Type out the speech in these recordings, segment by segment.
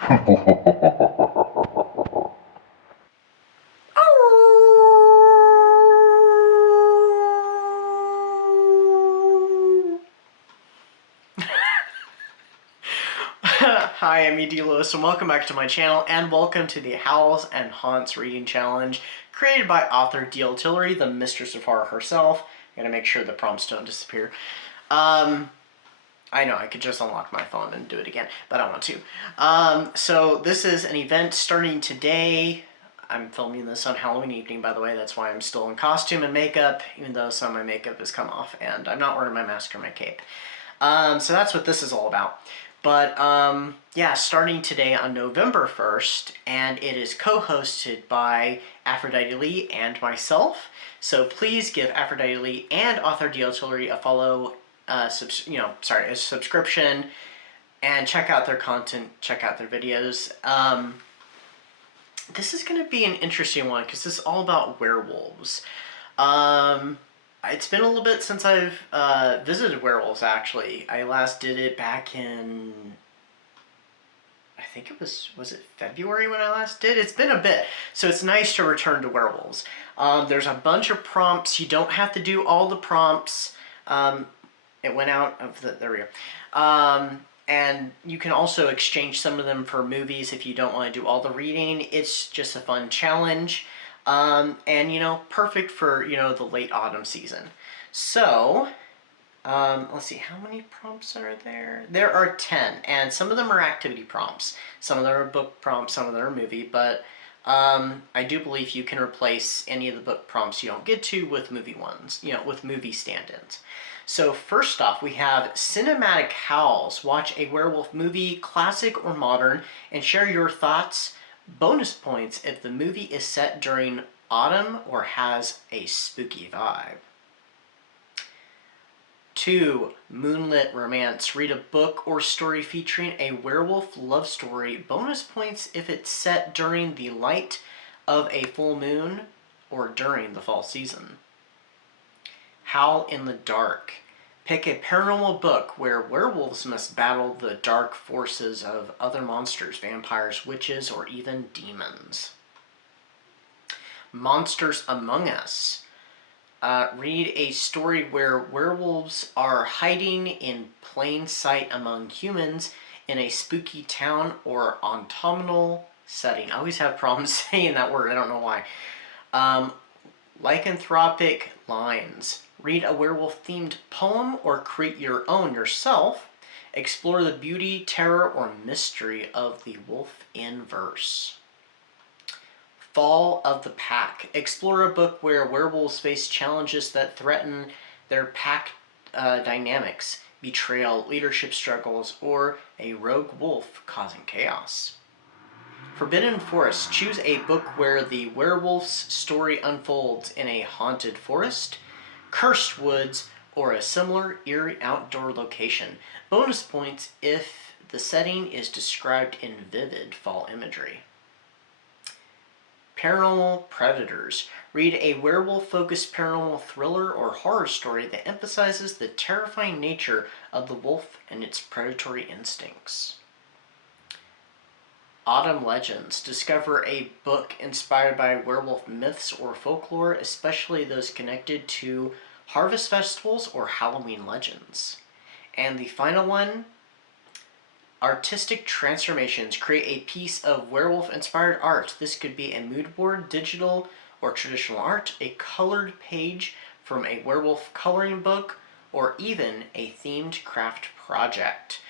Hi, I'm E.D. Lewis, and welcome back to my channel, and welcome to the Howls and Haunts reading challenge created by author Tillery, the mistress of horror herself. I gotta make sure the prompts don't disappear. I know, I could just unlock my phone and do it again, but I don't want to. So this is an event starting today. I'm filming this on Halloween evening, by the way. That's why I'm still in costume and makeup, even though some of my makeup has come off, and I'm not wearing my mask or my cape. So that's what this is all about. But yeah, starting today on November 1st, and it is co-hosted by Aphrodite Lee and myself. So please give Aphrodite Lee and author D.L. Tillery a follow, a subscription, and check out their content, check out their videos. This is going to be an interesting one because this is all about werewolves. It's been a little bit since I've visited werewolves, actually. I last did it back in, I think it was it February when I last did? It's been a bit, so it's nice to return to werewolves. There's a bunch of prompts. You don't have to do all the prompts. It went out of the, there we go. And you can also exchange some of them for movies if you don't want to do all the reading. It's just a fun challenge. And, you know, perfect for, you know, the late autumn season. So, let's see, how many prompts are there? There are 10, and some of them are activity prompts. Some of them are book prompts, some of them are movie, but I do believe you can replace any of the book prompts you don't get to with movie ones, you know, with movie stand-ins. So first off, we have Cinematic Howls. Watch a werewolf movie, classic or modern, and share your thoughts. Bonus points if the movie is set during autumn or has a spooky vibe. 2. Moonlit Romance. Read a book or story featuring a werewolf love story. Bonus points if it's set during the light of a full moon or during the fall season. Howl in the Dark. Pick a paranormal book where werewolves must battle the dark forces of other monsters, vampires, witches, or even demons. Monsters Among Us. Read a story where werewolves are hiding in plain sight among humans in a spooky town or autumnal setting. I always have problems saying that word, I don't know why. Lycanthropic Lines. Read a werewolf-themed poem or create your own yourself. Explore the beauty, terror, or mystery of the wolf in verse. Fall of the Pack. Explore a book where werewolves face challenges that threaten their pack dynamics, betrayal, leadership struggles, or a rogue wolf causing chaos. Forbidden Forest. Choose a book where the werewolf's story unfolds in a haunted forest, cursed woods, or a similar eerie outdoor location. Bonus points if the setting is described in vivid fall imagery. Paranormal Predators. Read a werewolf-focused paranormal thriller or horror story that emphasizes the terrifying nature of the wolf and its predatory instincts. Autumn Legends. Discover a book inspired by werewolf myths or folklore, especially those connected to harvest festivals or Halloween legends. And the final one, Artistic Transformations. Create a piece of werewolf-inspired art. This could be a mood board, digital, or traditional art, a colored page from a werewolf coloring book, or even a themed craft project.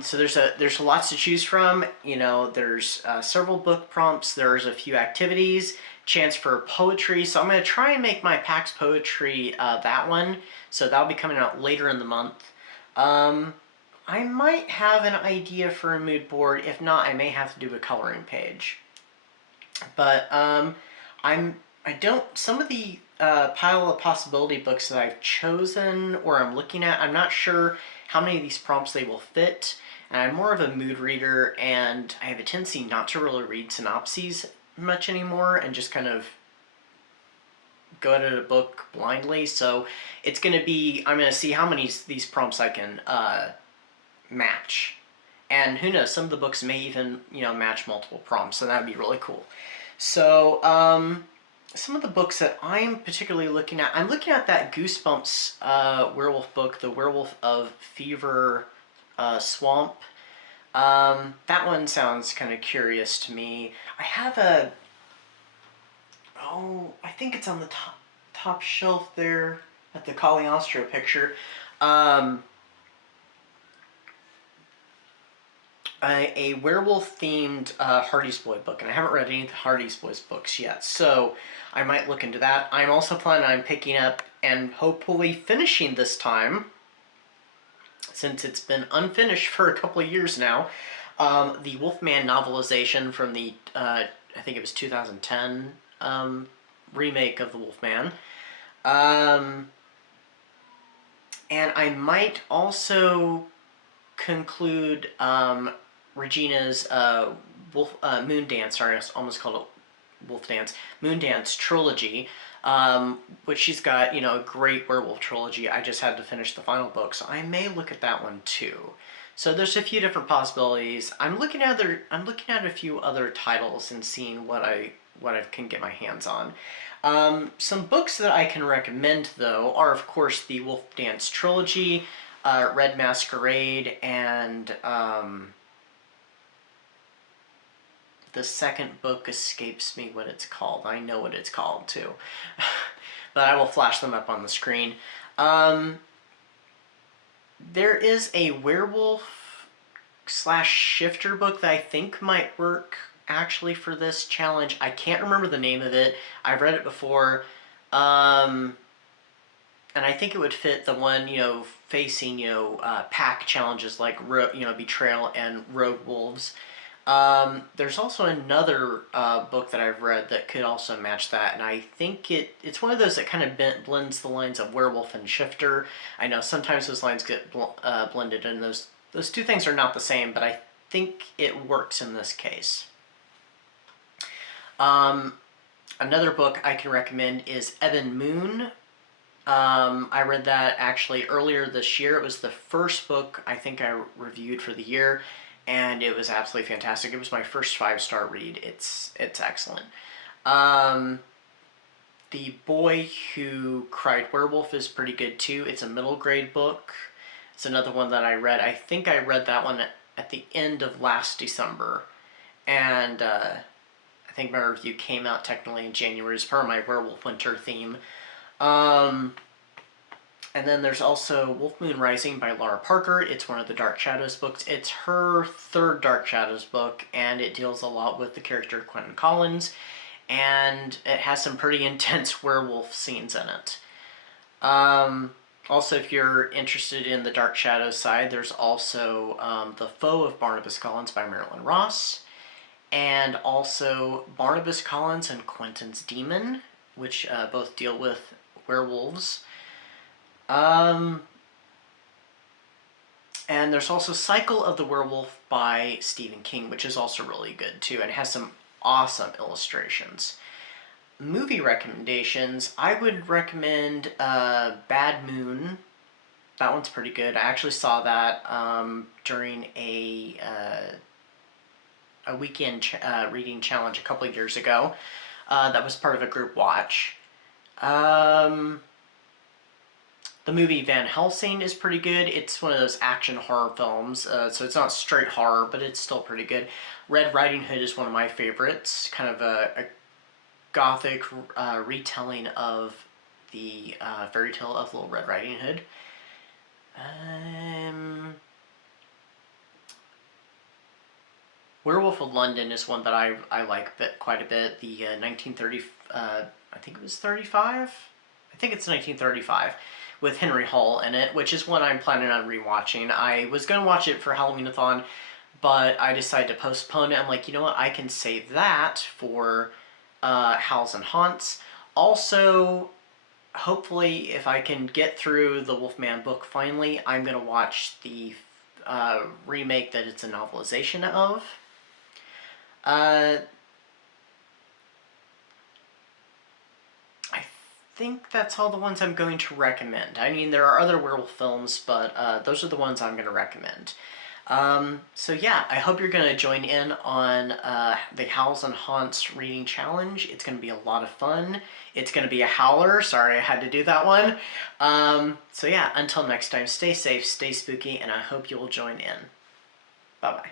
So there's lots to choose from. You know, there's several book prompts. There's a few activities, chance for poetry. So I'm going to try and make my PAX poetry that one. So that'll be coming out later in the month. I might have an idea for a mood board. If not, I may have to do a coloring page. But some of the pile of possibility books that I've chosen or I'm looking at, I'm not sure how many of these prompts they will fit. And I'm more of a mood reader, and I have a tendency not to really read synopses much anymore and just kind of go at a book blindly. So it's going to be, I'm going to see how many of these prompts I can match. And who knows, some of the books may even, match multiple prompts, so that would be really cool. So, some of the books that I'm particularly looking at, I'm looking at that Goosebumps werewolf book, The Werewolf of Fever Swamp. That one sounds kind of curious to me. I have I think it's on the top shelf there at the Cagliostro picture. A werewolf-themed Hardy's Boy book, and I haven't read any of the Hardy's Boys books yet, so I might look into that. I'm also planning on picking up and hopefully finishing this time, since it's been unfinished for a couple of years now, the Wolfman novelization from the, I think it was 2010 remake of the Wolfman. And I might also conclude Regina's Moondance, sorry, I almost called it Wolf Dance, Moondance trilogy, which she's got, a great werewolf trilogy. I just had to finish the final book, so I may look at that one too. So there's a few different possibilities. I'm looking at a few other titles and seeing what I can get my hands on. Some books that I can recommend, though, are, of course, the Wolf Dance trilogy, Red Masquerade, and the second book escapes me what it's called. I know what it's called, too. But I will flash them up on the screen. There is a werewolf/shifter book that I think might work, actually, for this challenge. I can't remember the name of it. I've read it before. And I think it would fit the one, facing, pack challenges like, Betrayal and Rogue Wolves. There's also another book that I've read that could also match that, and I think it's one of those that kind of blends the lines of werewolf and shifter. I know sometimes those lines get blended, and those two things are not the same, but I think it works in this case. Another book I can recommend is Ebon Moon. I read that actually earlier this year. It was the first book I think I reviewed for the year, and it was absolutely fantastic. It was my first 5-star read. It's excellent. The Boy Who Cried Werewolf is pretty good too. It's a middle grade book. It's another one that I read. I think I read that one at the end of last December, and I think my review came out technically in January as part of my werewolf winter theme. And then there's also Wolf Moon Rising by Laura Parker. It's one of the Dark Shadows books. It's her third Dark Shadows book, and it deals a lot with the character Quentin Collins, and it has some pretty intense werewolf scenes in it. Also, if you're interested in the Dark Shadows side, there's also The Foe of Barnabas Collins by Marilyn Ross, and also Barnabas Collins and Quentin's Demon, which both deal with werewolves. And there's also Cycle of the Werewolf by Stephen King, which is also really good too, and has some awesome illustrations. Movie recommendations, I would recommend Bad Moon. That one's pretty good. I actually saw that during a weekend reading challenge a couple of years ago. That was part of a group watch. The movie Van Helsing is pretty good. It's one of those action horror films, so it's not straight horror, but it's still pretty good. Red Riding Hood is one of my favorites, kind of a gothic retelling of the fairy tale of Little Red Riding Hood. Werewolf of London is one that I like quite a bit. The 1930, I think it was 35? I think it's 1935. With Henry Hall in it, which is one I'm planning on rewatching. I was going to watch it for Halloween-a-thon, but I decided to postpone it. I'm like, you know what, I can save that for Howls and Haunts. Also, hopefully, if I can get through the Wolfman book finally, I'm going to watch the remake that it's a novelization of. I think that's all the ones I'm going to recommend. I mean, there are other werewolf films, but those are the ones I'm going to recommend. So yeah, I hope you're gonna join in on the Howls and Haunts reading challenge. It's gonna be a lot of fun. It's gonna be a howler. Sorry, I had to do that one. So yeah, until next time, stay safe, stay spooky, and I hope you'll join in. Bye bye.